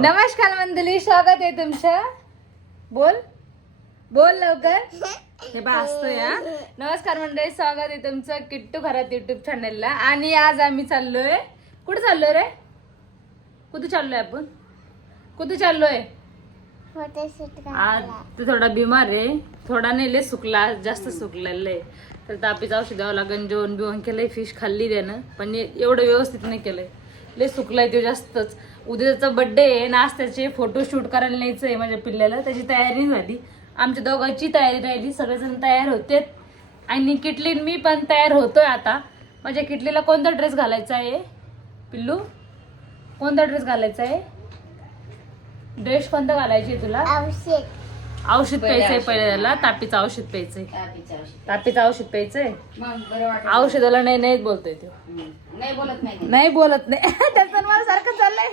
नमस्कार मंडळी स्वागत आहे तुमचं. बोल. बोल लवकर. हे हा. नमस्कार मंडळी स्वागत आहे तुमचं किट्टू घरात युट्यूब चॅनलला आणि आज आम्ही चाललोय. कुठे चाललोय रे? कुठे चाललोय आपण? कुठे चाललोय? आज तो थोडा बिमार आहे. थोडा नाही लय सुकला. जास्त सुकलेला आहे तर तापीचं औषध द्यावं लागेल जेवण बिवण केलंय फिश खाल्ली त्यानं. पण एवढं व्यवस्थित नाही केलंय. लय सुकलाय तो जास्तच. उद्या त्याचा बड्डे आहे ना आज त्याचे फोटो शूट करायला न्यायचं आहे माझ्या पिल्ल्याला. त्याची तयारी झाली. आमच्या दोघांची तयारी राहिली. सगळेजण तयार होते. आणि किटलीन मी पण तयार होतोय आता. माझ्या किटलीला कोणता ड्रेस घालायचा आहे? पिल्लू कोणता ड्रेस घालायचा आहे? ड्रेस कोणता घालायची आहे तुला? औषध प्यायचंय पहिले त्याला तापीचं औषध प्यायचंय. तापीचं औषध प्यायचंय. औषधाला नाही नाही बोलतोय तो. नाही बोलत नाही नाही बोलत नाही. त्याचं मला सारखं चाललंय.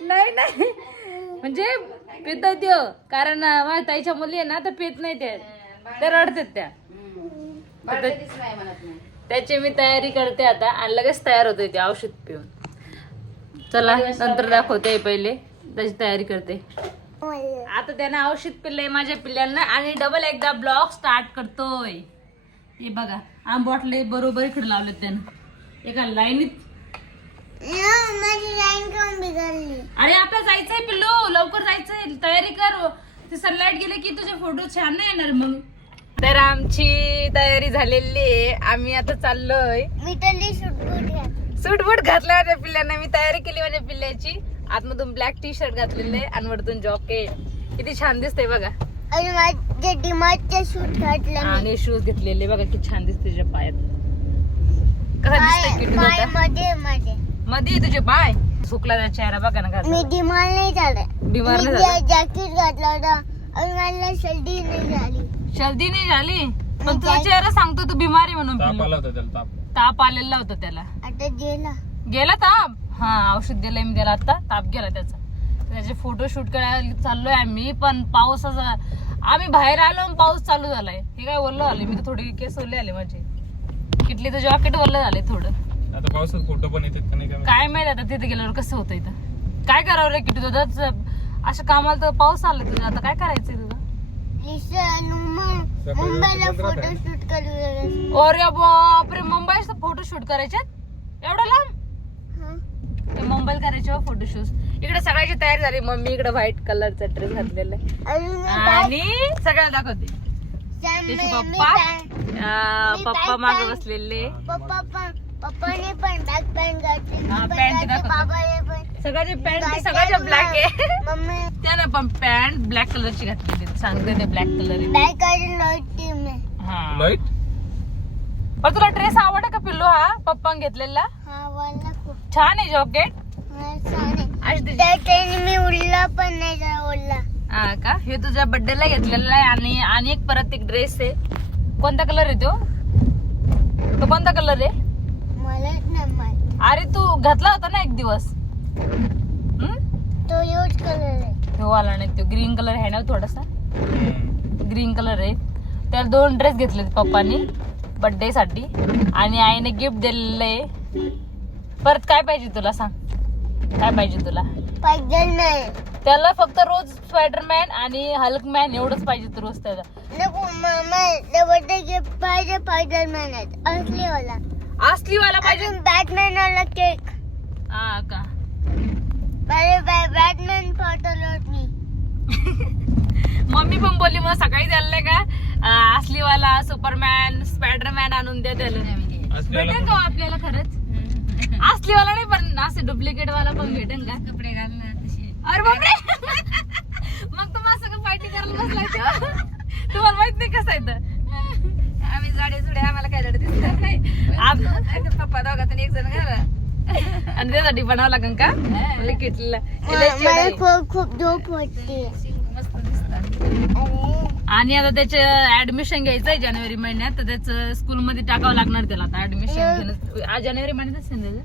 नाही नाही. म्हणजे पितोय त्यो. कारण ताईच्या मुली आहे ना तर पित नाही त्या. त्या रडतात त्या. त्याची मी तयारी करते आता आणि लगेच तयार होते ते औषध पिऊन. चला नंतर दाखवते पहिले. त्याची तयारी करते. आता त्यानं औषध पिल्लंय माझ्या पिल्ल्यांना आणि डबल एकदा ब्लॉग स्टार्ट करतोय. हे बघा आम बॉटले बरोबर इकडे लावले त्यानं. एका लाईनीत. अरे आपलं जायचंय पिल्लू लवकर जायचंय. तयारी कर. ते सनलाईट गेले की तुझे फोटो छान नाही येणार मग. तर आमची तयारी झालेली आहे. आम्ही आता चाललोय. सूट बूट घातला. माझ्या पिल्ल्याने मी तयारी केली माझ्या पिल्ल्याची. आतमधून ब्लॅक टी शर्ट घातलेले आणि वरतून जॉकेट किती छान दिसतंय बघा. आणि डिमार्टचे शूट घातलं आणि शूज घेतलेले बघा किती छान दिसते तुझ्या पायात. कसा दिसतोय पाय किटू पाय दादा मध्ये मध्ये. मध्ये आहे तुझे पाय? सुकला त्या चेहरा बघा ना मी घातला डिमांड नाही झालं. बिमार नाही झाला? जॅकेट घातला होता आणि मला सर्दी नाही झाली. सर्दी नाही झाली? पण तुझा चेहरा सांगतो तू बिमारी म्हणून ताप पिल्लू. आला होता त्याला ताप. ताप आलेला होता त्याला. आता गेला. गेला ताप? हा औषध दिलंय मी त्याला आता. ताप गेला त्याचा. त्याचे फोटो शूट करायला चाललोय आम्ही पण पावसाचा आम्ही बाहेर आलो आणि पाऊस चालू झालाय. हे काय ओलं झाले मी तर थोडी केस ओले आले माझे. किटली तर जॉकेट ओलं झाले थोडं. आता पावसात फोटो पण येतात काय माहिती. काय माहीत आता तिथे गेल्यावर कसं होतं इथं? काय करावं रे किती तुझं अशा कामाला तर पाऊस आला तुझं. आता काय करायचंय तुझं? मुंबईला फोटो शूट करू अरे बापरे मुंबईचा फोटो शूट करायच्यात एवढं लांब? ते मुंबईला करायचे फोटोशूट इकडे सगळ्याची तयारी झाली. मम्मी इकडे व्हाईट कलरचा ड्रेस घातलेला आहे. आणि सगळ्याला दाखवते. त्याचे पप्पा? पप्पा मागे बसलेले. पप्पा पण पप्पाने पण बॅक पॅन्ट घातली. हा, सगळ्याचे पॅन्ट सगळ्याच्या. ब्लॅक आहे. मम्मी त्यानं पण पॅन्ट ब्लॅक कलरची घातलेली. सांगते ते ब्लॅक कलर बॅक आणि लाइट में. हा. लाइट पण तुला ड्रेस आवडला का पिल्लू हा? पप्पा घेतलेला? हा खूप. छान आहे जॉकेट हा, मी उडला पण नाही उडला. हा का? हे तुझ्या birthday ला घेतलेला आहे आणि आणि एक परत एक ड्रेस आहे. कोणता कलर आहे तो? तो कोणता कलर आहे? मला नाही माहीत. अरे तू घातला होता ना एक दिवस? तो यूज कलर आहे. तो आला नाही तो ग्रीन कलर आहे ना थोडासा. ग्रीन कलर आहे. त्याला दोन ड्रेस घेतले पप्पानी. बर्थडे साठी. आणि आईने गिफ्ट दिलेलं आहे परत काय पाहिजे तुला सांग? काय पाहिजे तुला? पाहिजे नाही त्याला फक्त रोज स्पायडरमॅन आणि हल्क मॅन एवढंच पाहिजे रोज त्याला. बर्थडे गिफ्ट पाहिजे महिन्यात असली वाला असली वाला पाहिजे. बॅटमॅन वाला केक हा का? बॅटमॅन पाठवलं नाही मम्मी पण बोलली मग सकाळी द्यायला का? असलीवाला सुपरमॅन स्पायडरमॅन आणून असलीवाला भेटेन का आपल्याला खरंच? असलीवाला नाही पण असे डुप्लिकेट वाला पण भेटेन का? कपडे घालणार तसे. अरे बापरे! मग तुम्हाला सगळं पार्टी करायला बसलाय तेव्हा. तुम्हाला माहीत नाही कसं आहे तर. आम्ही जाडे जुडे आम्हाला काय लढत दिसत नाही. आप- पप्पा दोघातून एक जण घाला. आणि त्यासाठी बनावं लागेल का? मला किटलीला मला खूप खूप झोप वाटते मस्त दिसतात. आणि आता त्याचे ऍडमिशन घ्यायचंय जानेवारी महिन्यात तर त्याचं स्कूल मध्ये टाकावं लागणार त्याला आता ऍडमिशन जानेवारी महिन्यात असेल?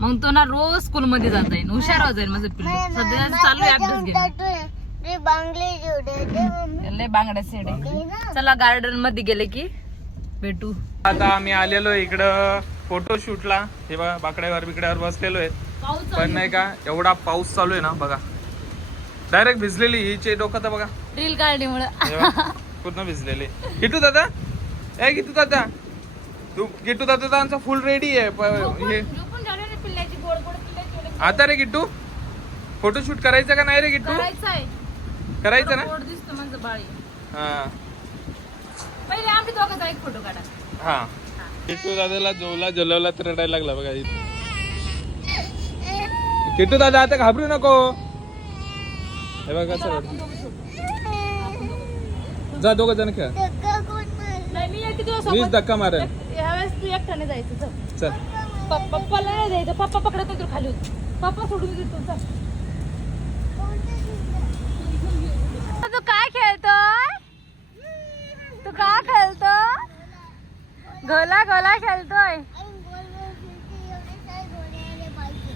मग तो ना रोज स्कूल मध्ये जात जाईल हुशार हो जाईल माझं पिल्लू. सध्या चालू आहे अभ्यास घेणं. ते बांगले जोडे ते मम्मी. लय बांगड्या सेड आहे. चला गार्डनमध्ये गेले की भेटू. आता आम्ही आलेलो इकडं फोटो शूटला हे बघा बाकड्यावर बिकड्यावर बसलेलो आहे पाऊस पण नाही का एवढा पाऊस चालू आहे ना बघा. डायरेक्ट भिजलेली हिचे डोकं तर बघा. रील काढल्यामुळं हे बघ, पूर्ण भिजलेले. किटू दादा? ए किटू दादा. तू किटू दादा आमचा फुल रेडी आहे प- हे. झोपून झालं ना पिल्ल्याची गोड गोड पिल्ल्याची एवढी आता रे किट्टू फोटोशूट करायचं का नाही रे किट्टू करायचं आहे करायचं ना? गोड दिसतो माझं बाळी. हा. पहिले आम्ही दोघांचा एक फोटो काढा. हा. किट्टू दादाला जोला जलवला तर रडायला लागला बघा. इथे. किट्टू दादा आता घाबरू नको. हे बघा रडतं. जा दोघ जण खेळ मीच धक्का ह्यावेळेस तू एकट्याने जायचं चल चल पप्पाला नाही द्यायचं पप्पा पकडत नाही तुला खाली होती पप्पा सोडून देतो चल तू काय खेळतोय तू काय खेळतो गोला गोला खेळतोय.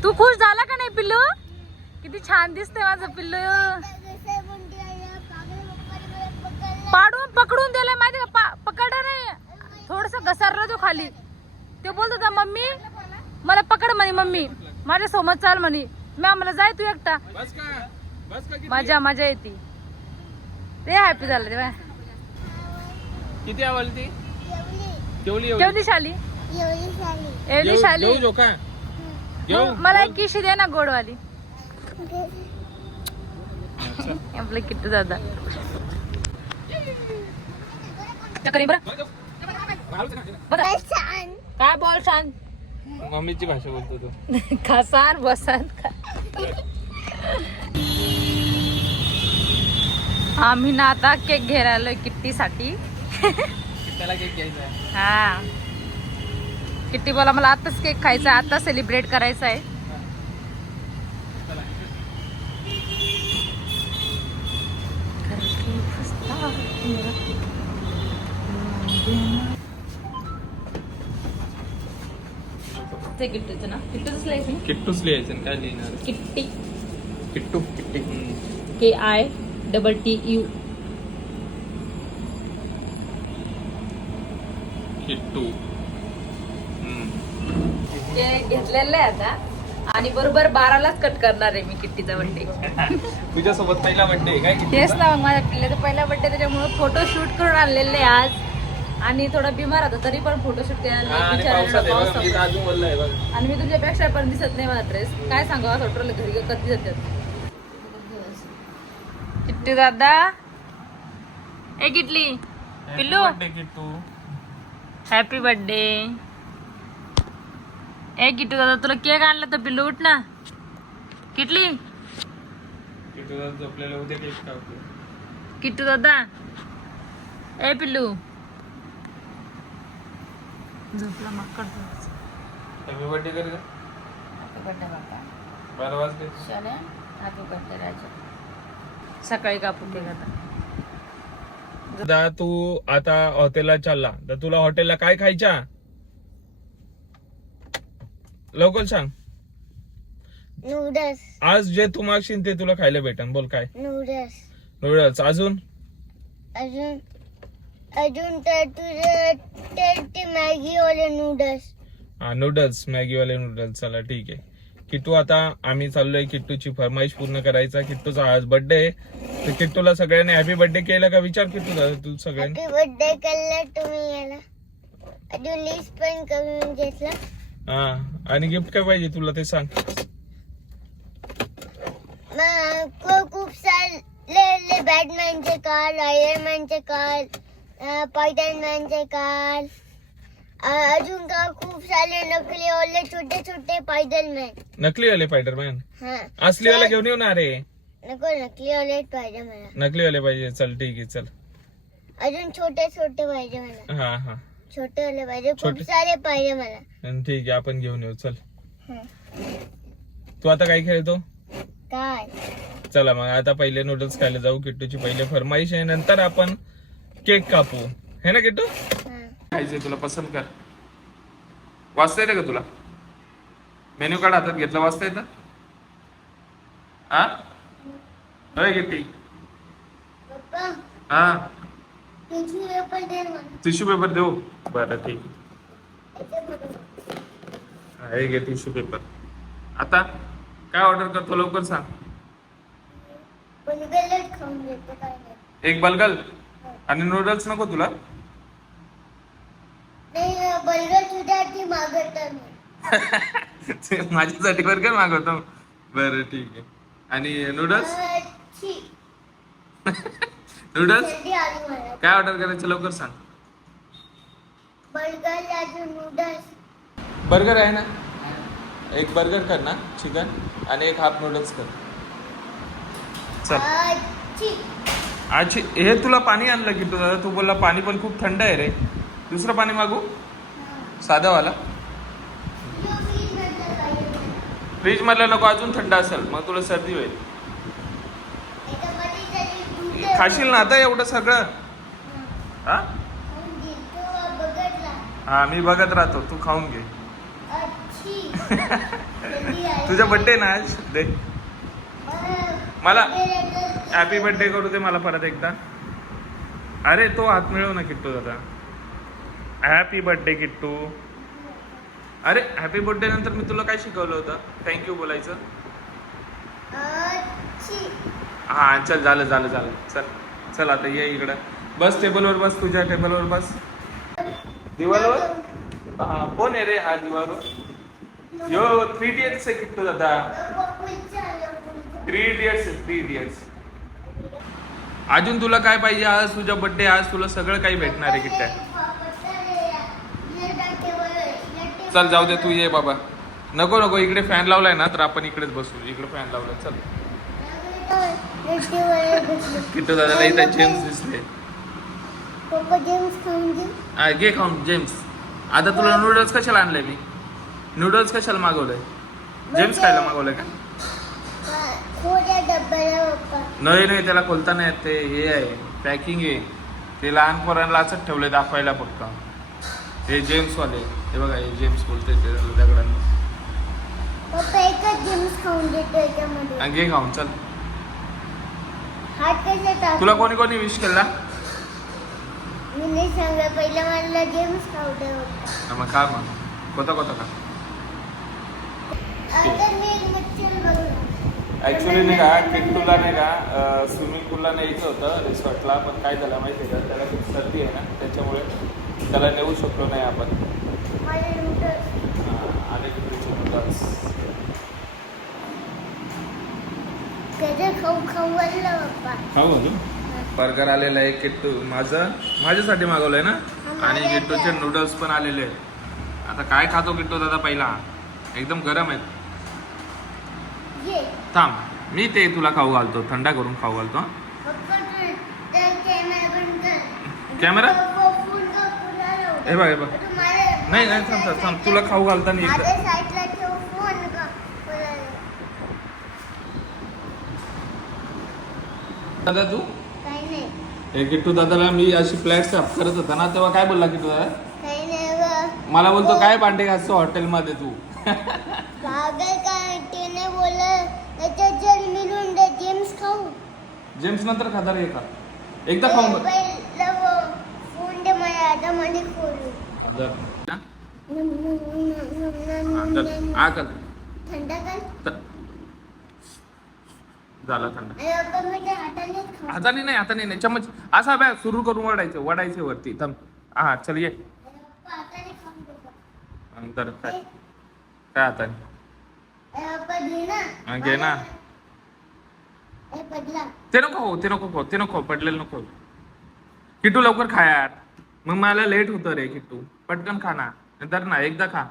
तू खुश झाला का नाही पिल्लू किती छान दिसते माझं पिल्लू. पाडून पकडून दिलं माहिती का? पा- पकडलं नाही थोडस घसरला तो खाली. ते बोलत होता मम्मी मला पकड म्हणे मम्मी. माझ्या सोबत चाल म्हणे. मी आम्हाला जाय तू एकटा? मजा मजा येते. ते हॅपी झालं रे किती आवडली केवढी शाली? एवढी शाली. मला एक किशी दे ना गोडवाली. आपलं किट्टू दादा. काय बोल छान मम्मीची भाषा बोलतो तो. खसान बसान आम्ही ना आता केक घ्यायला आलोय किट्टीसाठी. त्याला केक घ्यायचा आहे. हा. किट्टी बोला मला आताच केक खायचा आहे, आता सेलिब्रेट करायचा आहे. ते किट्टूचं ना? किट्टूच लिहायचं किट्टूच लिहायचं काय लिहिणार? किट्टी. किट्टू किट्टी. हम्म. K I double T U Kittu. हम्म. ते घेतलेलं आहे आता. आणि बरोबर बारालाच कट करणार आहे मी किट्टीचा बर्थडे तुझ्यासोबत पहिला बर्थडे काय तेच ना मग माझ्या पिल्ल्याचा पहिला बर्थडे त्याच्यामुळे फोटो शूट करून आणलेले आज. आणि थोडा बिमार होता तरी पण फोटो शूट केला आणि मी तुझ्यापेक्षा पण दिसत नाही मला ड्रेस काय सांगावं असं वाटलं घरी कधी जातात किट्टू दादा. ए किटली. पिल्लू. हॅपी बर्थडे ए किट्टू दादा तुला केक आणला तर पिल्लू उठ ना. किटली? किट्टू दादा झोपलेला उद्या केक कापतो किट्टू दादा. ए पिल्लू. झोपला मग हॅपी बर्थडे कर बारा वाजले. सकाळी कापू केक आता. दादा तू आता हॉटेलला चालला. तर तुला हॉटेलला काय खायच्या? लवकर सांग. नूडल्स. आज जे तू मागशील ते तुला खायला भेटन. बोल काय? नूडल्स. नूडल्स. अजून? अजून अजून तर तुझं तर ते मॅगी वाले नूडल्स. हा नूडल्स. मॅगीवाले नूडल्स. चला ठीक आहे. किट्टू आता आम्ही चाललोय किट्टूची फरमाईश पूर्ण करायचा. किट्टूचा आज बर्थडे आहे. तर किट्टूला सगळ्यांनी हॅपी बर्थडे केला का? विचार किट्टू दादा तू सगळ्यांनी. हॅपी बर्थडे केलं तुम्ही याला. अजून लिस्ट पण करून घेतलं. हा आणि गिफ्ट काय पाहिजे तुला ते सांग. खू- खूप सारे बॅटमॅनचे कार्ड आयरन मॅनचे कार्ड मॅनचे कार्ड अजून का खूप सारे नकली ओले छोटे छोटे मॅन नकली वाले स्पायडरमॅन? हा. असली वाले घेऊन येऊ ना रे. नको नकली ओले पाहिजे मला नकली वाले पाहिजे. चल ठीक आहे चल. अजून छोटे छोटे पाहिजे मला हा हा. छोटे ओले पाहिजे खूप छोटे? सारे पाहिजे मला. आणि ठीक आहे आपण घेऊन येऊ. चल. हं. तू आता काय खेळतो? काय? चला मग आता पहिले नूडल्स खायला जाऊ. किट्टूची पहिले फरमाईश आहे. नंतर आपण केक कापू. हे ना किट्टू? हा. खायचंय तुला पसंत कर. वाचता येतं का तुला? मेन्यू कार्ड हातात घेतलं वाचता येतं? हा होय किट्टी. पप्पा. हा. टिश्यू पेपर देऊ? बरं ठीक. आहे हे घे टिश्यू पेपर. आता काय ऑर्डर करतो लवकर सांग. एक बर्गर आणि नूडल्स नको तुला. माझ्यासाठी बर्गर मागवतो? बरं ठीक आहे. आणि नूडल्स. नूडल्स काय ऑर्डर करायचं लवकर सांग. बर्गर नूडल्स बर्गर आहे ना? एक बर्गर कर ना चिकन आणि एक हाफ नूडल्स कर. चल. अं, छी. आज हे तुला पाणी आणलं की तू दादा तू बोलला पाणी पण खूप थंड आहे रे. दुसरं पाणी मागू? साधावाला. फ्रीजमधलं नको अजून थंड असेल मग तुला सर्दी होईल. खाशील ना आता एवढं सगळं? हा? हा मी बघत राहतो. तू खाऊन घे. तुझा बर्थडे ना आज? दे. मला हॅपी बर्थडे करू दे मला परत एकदा. अरे तो हात मिळव ना किट्टू दादा. Happy birthday Kittu. अरे हॅपी बर्थडे नंतर मी तुला काय शिकवलं होतं? थँक्यू बोलायचं. हा चल झालं झालं झालं. चल चल आता ये इकडं. बस टेबलवर बस तुझ्या टेबलवर बस. दिवाळीवर? हा कोण आहे रे हा दिवाळीवर? यो थ्री इडियट्स आहे किट्टू दादा. थ्री इडियट्स आहे थ्री इडियट्स अजून तुला काय पाहिजे? आज तुझा बर्थडे आज तुला सगळं काही भेटणार आहे किट्ट्या. चल जाऊ दे तू ये बाबा. नको नको इकडे फॅन लावलाय ना तर आपण इकडेच बसू. इकडे फॅन लावलाय. चल. किट्टू दादाला इथे जेम्स दिसले पप्पा जेम्स खाऊन घे घे खाऊन जेम्स आता तुला नूडल्स कशाला आणलंय मी? नूडल्स कशाला मागवलंय? जेम्स खायला मागवलंय का? खोड्या डब्याला पप्पा. नाही नाही त्याला खोलता नाही येत ते हे आहे पॅकिंग आहे. ते लहान पोरांना असंच ठेवलंय दाखवायला फक्त. हे जेम्स वाले हे बघा हे जेम्स बोलते ते दगडांना पप्पा एकच जेम्स खाऊन घेतो याच्यामध्ये घे खाऊन चल. तुला कोणी कोणी विश केला? मी नाही सांगा पहिला मला जेम्स. हा, मग खा मग. कोणता कोणता बघणार. ऍक्च्युली नाही का किट्टूला नाही का स्विमिंग पूलला न्यायचं होतं रिसॉर्टला पण काय झालं माहिती का? त्याला खूप सर्दी आहे ना त्याच्यामुळे त्याला नेऊ शकलो नाही आपण. आणि किट्टूचे noodles. कसं खाऊ खाऊ खाऊ बर्गर आलेला आहे किट्टू. माझं माझ्यासाठी मागवलंय ना? आणि किट्टूचे. नूडल्स पण आलेले आहेत. आता काय खातो किट्टू दादा पहिला? एकदम गरम आहेत. ये. थांब मी ते तुला खाऊ घालतो थंडा करून खाऊ घालतो कॅमेरा? हे बघ हे बघ. नाही नाही थांब थांब थांब. तुला खाऊ घालताना इकडं माझ्या साईडला ठेव फोन का कुणाला? दादा तू काही नाही हे किट्टू दादाला मी अशी फ्लॅट साफ करत होता ना तेव्हा काय बोलला किट्टू दादा काही नाही बा. मला बोलतो काय भांडे घासतो हॉटेलमध्ये तू काय ते नाही बोलत त्याच्यात जर मिळून दे जेम्स खाऊ जेम्स नंतर खाणार आहे का एकदा खाऊन बघ. पहिला वो- फोन दे मला आता मध्ये खोलू धर. हा? नम, नम, नम, नम, नम, हा, नम, धर. नम. हा कर थंड कर झाला थंड. हाताने नाही हाताने नाही चमच असा बॅ सुरू करून वडायचं वडायचे वरती. थांब. हा चल ये. नंतर काय? काय हाताने? घे ना. हा, ते नको हो ते नको खाऊ ते नको पडलेलं नको किट्टू लवकर खा यार. मग मला लेट होतं रे किट्टू. पटकन खा ना. नंतर ना एकदा खा.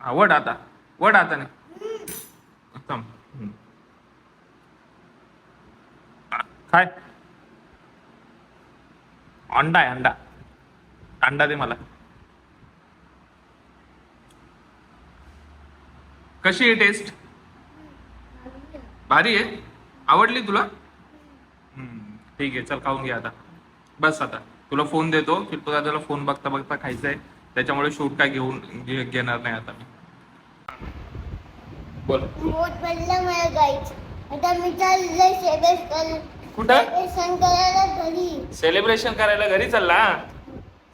हा वड आता. वड आता नाही थांब हम्म. हा, काय? अंडा आहे अंडा. अंडा दे मला. कशी आहे टेस्ट भारी आहे. आवडली तुला? ठीक आहे चल खाऊन घे आता. बस आता. तुला फोन देतो. की तुला फोन बघता बघता खायचंय. त्याच्यामुळे शूट काय घेऊन घे- घेणार नाही आता मी. बोल. आता मी चाललंय कुठं? सेलिब्रेशन करायला घरी. चालला?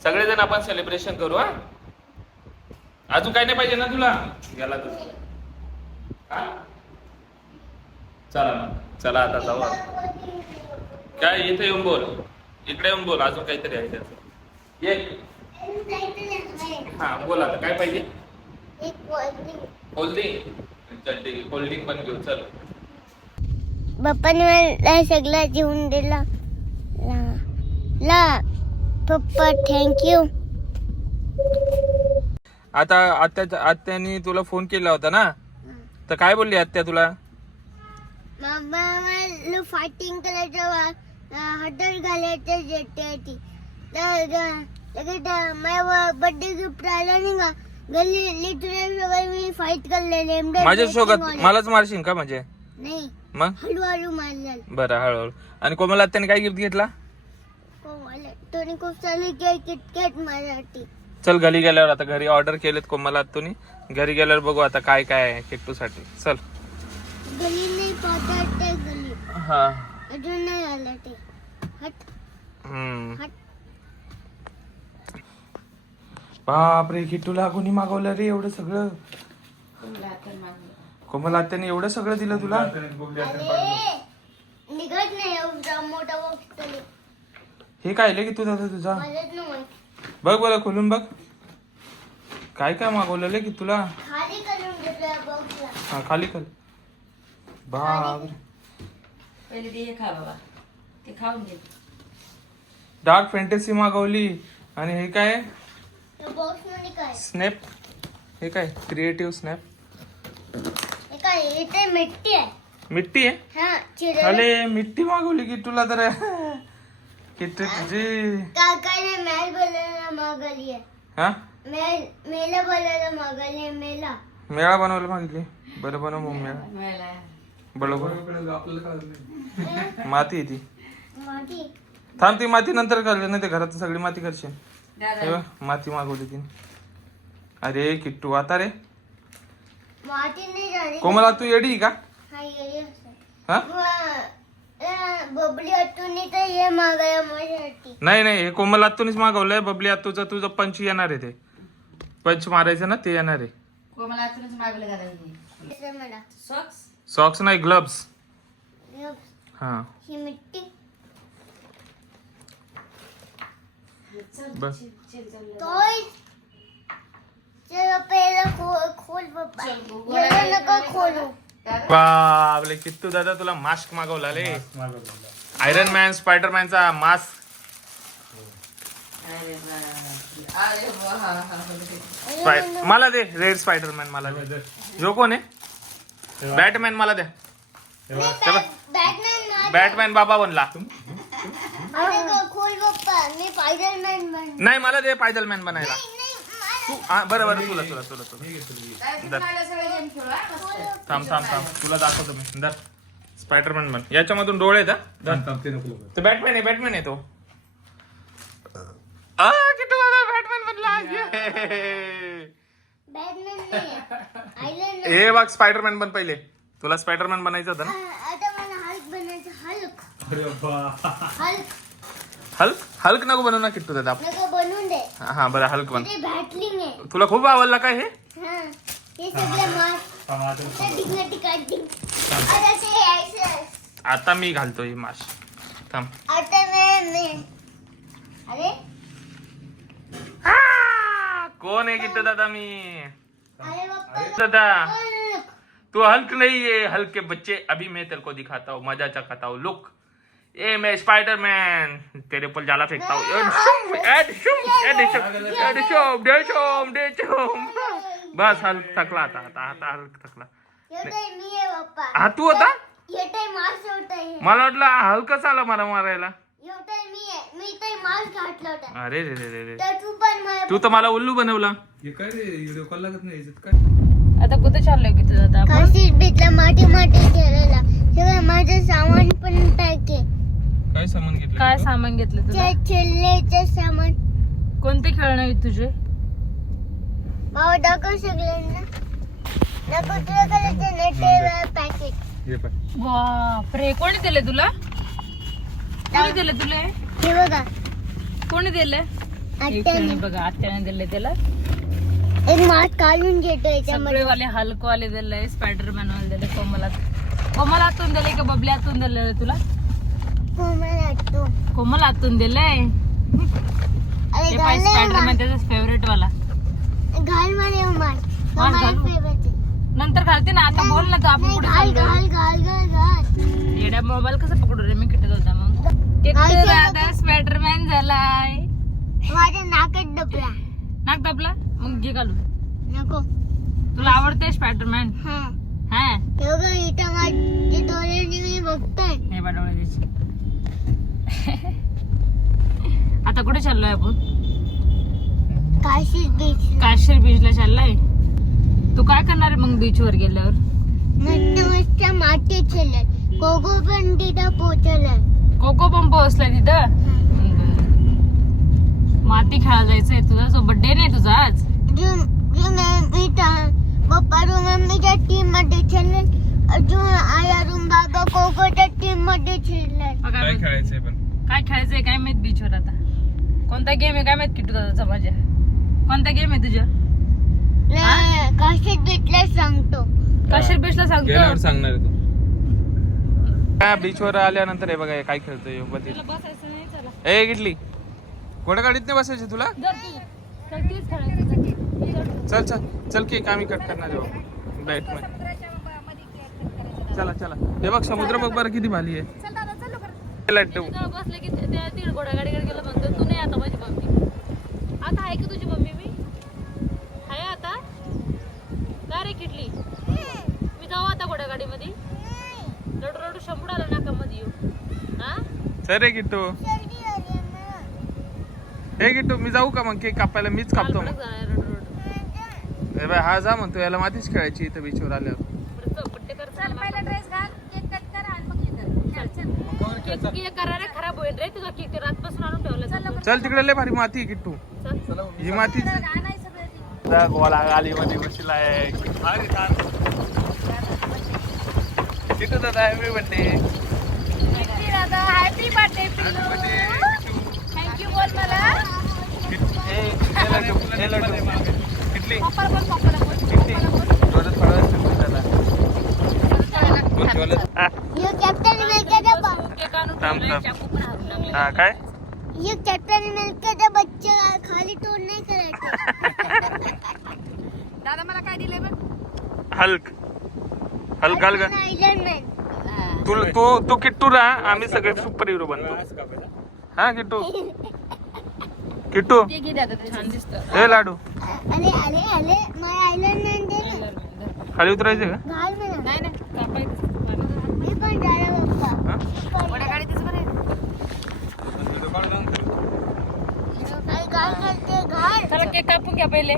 सगळेजण आपण सेलिब्रेशन करू हा? अजून काय नाही पाहिजे ना तुला? गेला तू चला मग. चला आता जाऊ. काय इथे येऊन बोल. इकडे येऊन बोल. अजून काहीतरी आहे त्याचं. ये. हा बोल आता. काय पाहिजे? कोल्ड्रिंक. कोल्ड्रिंक कोल्ड्रिंक पण घेऊ. चल. पप्पाने मला सगळं जेवून दिला. ला ला पप्पा थँक्यू आता आत्या आत्यानी तुला फोन केला होता ना? तर काय बोलली आत्या तुला? मम्मा मला फायटिंग करायचं हॉटेल घालायचं जेटे ती. लगेच माझ्या बर्थडे गिफ्ट आला नाही का? गल्ली लिटरल सगळं मी फाईट करलेले. माझ्या सोबत मलाच मारशील का म्हणजे? नाही. मग? हळूहळू बरं हळूहळू. आणि कोमल आत्याने काय गिफ्ट घेतला? तुम्ही खूप सारे किटकॅट चल घरी गेल्यावर आता घरी ऑर्डर केलेत कोमल आत्तूनी घरी गेल्यावर बघू आता काय काय आहे किट्टू साठी चल. गली नाही पाहतात ते गली हा. अजून नाही आलं ते. हट. हम्म. हट. बापरे किट्टूला कोणी मागवलं रे एवढं सगळं. कोमल आत्याने एवढं सगळं दिलं तुला? अरे निघत नाही एवढा मोठा बॉक्स तरी. हे काय की तू दादा तुझा? मलाच नाही माहीत. बघ बरं खोलून बघ. काय काय मागवलेलं की तुला? खाली करून घेतलं बॉक्सला हा खाली कर. बापरे. पहिले ते हे खा बाबा. ते खाऊन घे. डार्क फॅन्टसी मागवली. आणि हे काय? बॉक्समध्ये काय? स्नॅप हे काय? क्रिएटिव्ह स्नॅप हे काय हे ते मिट्टी आहे. मिट्टी आहे? हा अरे मिट्टी मागवली की तुला तर. किट्टू तुझी काकाने मेल बोलायला मागवली आहे. हा? मेल मेला बोलायला मागवली आहे मेला. मेळा बनवायला मागितली. बरं बनव मग मेळा. मिळाला बरोबर. माती आहे ती. माती. थांब ती माती नंतर करली नाही ते घरात सगळी माती करशील. दादा. हे बघ, माती मागवली तिने. अरे किट्टू आता रे. माती नाही झाली. कोमला तू येडी आहे का? हा ये. हा? बबली अतुनी तर मागायला माझ्यासाठी. नाही नाही हे कोमल आत्तूनच मागवलंय. बबली आत्तूचं तुझं पंच येणार आहे ते. पंच मारायचं ना ते येणार आहे. कोमला आतूनच मागवलं दादा हे असं मला. सॉक्स सॉक्स नाही ग्लव्स हे- हा. ही मिट्टी. बस. चलो पहिला खोल बापले किट्टू दादा तुला मास्क मागवला रे. आयरन मॅन स्पायडरमॅनचा मास्क अरे बापरे. अरे वा हा, हा, हा. स्पाय- मला दे रेड स्पायडरमॅन मला दे. जो कोण आहे? बॅटमॅन मला द्या. बॅटमॅन बॅटमॅन बाबा बनला. अरे गं, खोल पप्पा मी स्पायडरमॅन बन नाही मला दे पायदल मॅन बनायला तू हा, बरं बरं तुला तुला तुला तुला. थांब थांब थांब. तुला दाखवतो मी. धर. स्पायडरमॅन बन याच्यामधून डोळे आहेत हा? धर. तो बॅटमॅन आहे बॅटमॅन आहे तो. आ, किट्टू दादा बॅटमॅन बनला. ये. बॅटमॅन नाही आयलंड हे बघ स्पायडरमॅन बन पहिले. तुला स्पायडरमॅन बनायचं होतं ना? आता मला हल्क बनायचं हल्क हल्क हल्क हल्क नको बनवू ना किट्टू दादा. नका दे हा हा, बरं हल्क बन। ते बॅटलिंग आहे तुला खूप आवडला काय हे। हा हे सगळे मास आता ते यायचं आता मी घालतो ही माश थांब। आता मी मी। अरे। आ, कोण आहे किट्टू दादा मी? अरे बाप्पा दादा। तू हल्क नहीं है। हल्क के बच्चे अभी मैं तेरे को दिखाता हूँ मज़ा चखाता हूँ। लुक। ए मैं स्पाइडरमैन तेरे ऊपर जाला फेंकता हूँ. बस हल्क थकला आता आता आता हल्क थकला। हा तू होता? मला वाटलं हल्कच आला मला मारायला? अरे रे रे रे रे. तू तर मला उल्लू बनवला. हे आता कुठे चाललोय की तुझं आता भेटला माटी माटी सगळं माझं सामान पण पॅक आहे. काय सामान घेतलं काय सामान घेतलं खेळण्याचं सामान. कोणते खेळणं आहेत तुझे? मावा दाखव सगळ्यांना. दाखव तुला करायचं ना ते पॅकेट हे पण बापरे कोणी दिले तुला? कोणी दिले तुला? हे? हे बघा. कोणी दिले? एक आत्याने. मिनिट बघा आत्याने दिले त्याला. एक मास्क काढून घेतो याच्यामध्ये. सगळे वाले हल्क वाले दिले स्पायडरमॅन वाले दिले कोमलात कोमल आतून दिले का बबली आतून दिले तुला? कोमल आतून दिलंय. पाय घाल. स्पायडरमॅन त्याचा फेवरेट वाला. घाल मला मास्क मास्क घाल. नंतर घालते ना आता बोल ना तू आपण कुठे घाल चाललोय? घाल घाल घाल घाल. येड्या मोबाईल कसं पकडू रे? मी किटत होता मग. किट्टू दादा स्पायडरमॅन झालाय. माझ्या नाकात डबला नाक दाबला? मग घे घालून. नको. तुला आवडते स्पायडरमॅन हा. हा. तेव्हा इथं माझे मी बघतोय. हे बा डोळे त्याचे आता कुठे चाललोय आपण? काशी बीच काशीर बीचला चाललाय? तू काय करणार आहे मग बीच वर गेल्यावर? मस्त मस्त माती खेळत कोको पण तिथं पोचलाय कोको पण पोहोचलाय तिथं? माती खेळायला जायचंय तुझा? सो बर्थडे नाही तुझा आज? मी पप्पा रूम टीममध्ये खेळले अजून आया खेळायचंय पण. काय खेळायचंय काय माहीत बीच वर आता? कोणता गेम आहे? काय माहीत किटू दादाचा माझ्या? कोणता गेम आहे तुझ्या? काशीत बीचला सांगतो. काशीर बीचला गेल्यावर सांगतो? सांगणार आहे तू. बीच वर आल्यानंतर हे बघा हे काय खेळतोय ह्यो बघ ते. तुला बसायचं नाही चला. ए किटली घोडागाडीत नाही बसायचे तुला? जर तू चल तीच खेळायचं चल चल. चल केक आम्ही कट करणार आहे बॅटमध्ये. चला चला. हे बघ समुद्र बघ बरं किती भाली आहे. लड्डू बसले की ते- त्या गेलं म्हणतो तू नाही आता माझी मम्मी. आता आहे की तुझी मम्मी मी? आहे आता. का रे किटली? मी जाऊ आता रडू रडू शंभूड आला नाकामध्ये येऊ. हा चल रे किट्टू. हे किट्टू मी जाऊ का मग? केक कापायला मीच कापतो मग. हे हा जा म्हणतो याला मातीच खेळायची इथं बीचवर आल्यावर बरं चल, बड्डे कर चल पहिला ड्रेस घाल केक कट कर आणि मग चल खराब होईल रे तुझा केक रातपासून आणून ठेवला चल तिकडे लय भारी माती आहे किट्टू. चल. ही माती. गोला गाली मध्ये बसलाय किट्टू दादा happy birthday happy birthday thank you बोल मला. किटली किटली बोल जोरात. हा. हा काय? यो कॅप्टन अमेरिकेचा बच्चा खाली तोड नाही करायचं. दादा मला काय दिलंय बघ? हल्क. हल्क हल्क तू तो तू किट्टू राहा आम्ही सगळे सुपर हिरो बनतो. हा किट्टू? किट्टू? ए लाडू. खाली उतरायचे का? नाही चला केक कापून घ्या पहिले.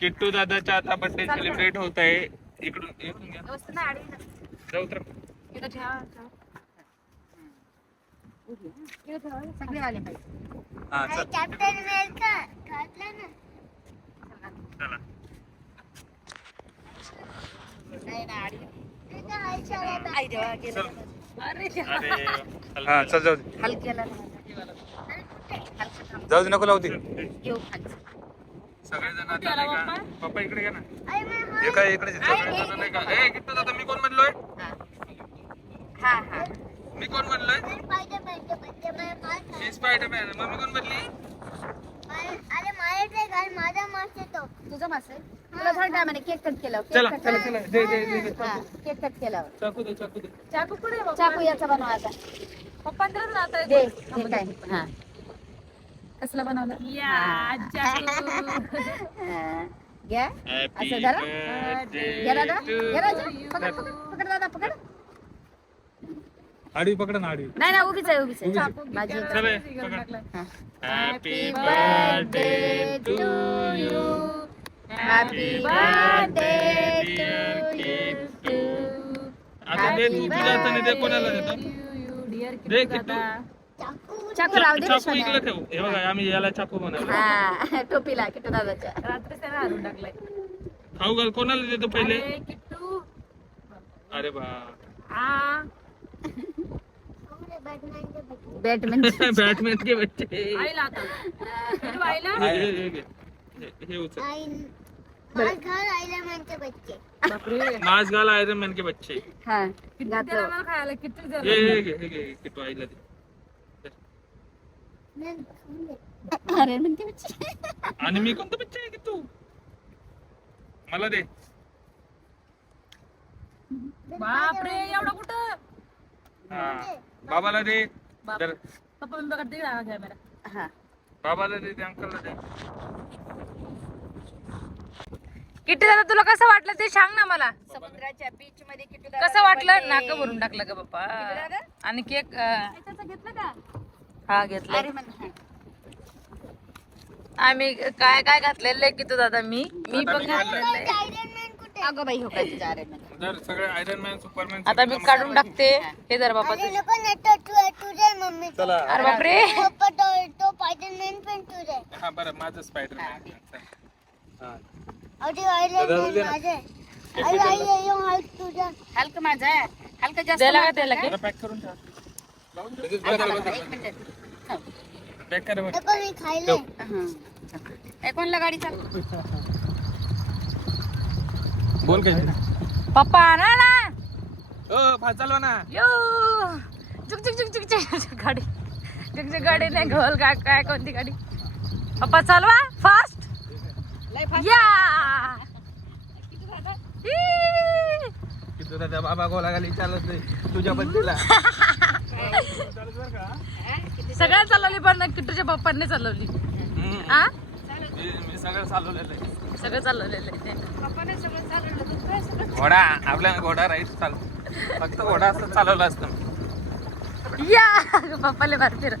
किट्टू दादाचा आता बर्थडे सेलिब्रेट होत आहे. इकडून घ्या. सगळे आले पाहिजे. हा चल. चला हा जाऊ दे हलक्याला जाऊ दे नको लावू दे घेऊ खाली सगळेजण आता नाही का पप्पा इकडे घ्या ना हे. काय इकडे सगळेजण नाही का ए किट्टू दादा मी कोण म्हणलोय? हा हा मी कोण म्हणलोय मी स्पायडरमॅन मग मी कोण म्हणली? तुझा मासे तुला थोड्या टायमाने केक कट केला. चला चला चला. दे दे दे दे. केक कट केल्यावर चाकू दे चाकू दे. चाकू कुठे चाकू याचा बनवायचा पप्पांकडे राहतोय दे हे काय? हा. कसला बनवला? या चाकू हा. घ्या. असं झालं? घ्या दादा. to घ्या राजू. you. पकड पकड पकड दादा पकड. आडवी पकडा ना आडवी. नाही ना उभीच आहे उभीच आहे. माझी चल पकड. हा. Happy birthday to you. Happy birthday dear Kittu. आता दे तू तुझ्या हाताने दे कोणाला देतो? दे किट्टू चाकू राहू दे ना चाकू इकडे. ठेव. हे बघा आम्ही याला चाकू बनवलं. हा टोपीला किटू दादाच्या. रात्री त्याने हारून टाकलाय. खाऊ घाल कोणाला देतो पहिले? किट्टू. अरे बा आ. बॅटमॅन बॅटमॅन के बच्चे. आईला आता आईला हे- हे- हे. हे- हे उचल. आयरन बच्चे. आयरन के बच्चे. हा मला खायला? हे हे हे किट्टू आईला दे. अरे म्हणते बच्चे. आणि मी कोणतं बच्चे आहे किट्टू मला दे. बापरे एवढं कुठं? हा. बाबाला दे. बाप. जर पप्पा मी बघत दे ना कॅमेरा हा. बाबाला दे ते अंकलला दे. किट्टू दादा तुला कसं वाटलं ते सांग ना मला. समुद्राच्या बीच मध्ये किटू कसं वाटलं? नाक भरून टाकलं का पप्पा. आणि केक घेतलं का? हा घेतला. अरे म्हण हा. आम्ही काय काय घातलेलं आहे किट्टू दादा? मी मी पण घातलेलं आहे. अगं बाई हो काय तुझा अरे म्हण जर सगळे आयरन मॅन सुपरमॅन आता मी काढून टाकते. हे जर बाबा तो तुझे मम्मी. चला. अरे बापरे. पप्पा तो तो स्पायडरमॅन पण तुझे हा बरं माझं स्पायडरमॅन हा. अरे आयरन मॅन माझे अरे आई येऊ हल्क तुझा हलक माझा हलक जास्त द्यायला का का? पॅक करून ठेवा. पॅक करा बरं. नको मी खायले कोणला गाडी चालू बोल काय? पप्पा आणा ना. ओ भा चालवा ना. यो. चुक चुक चुक चुक चुक चुक गाडी. चुक चुक गाडी नाही घोल काय काय कोणती गाडी? पप्पा चालवा फास्ट या! किती दादा बाबा गोला गाली चालत नाही. तुझ्या बद्दल सगळ्या चालवली पण नाही किट्टूच्या पप्पांनी चालवली. आ? मी सगळं चालवलेलं आहे. सगळं चालवलेलं आहे. घोडा आपल्या घोडा राईट चाल. फक्त घोडा असं चालवलं असतं. या पप्पाले बाहेर फिर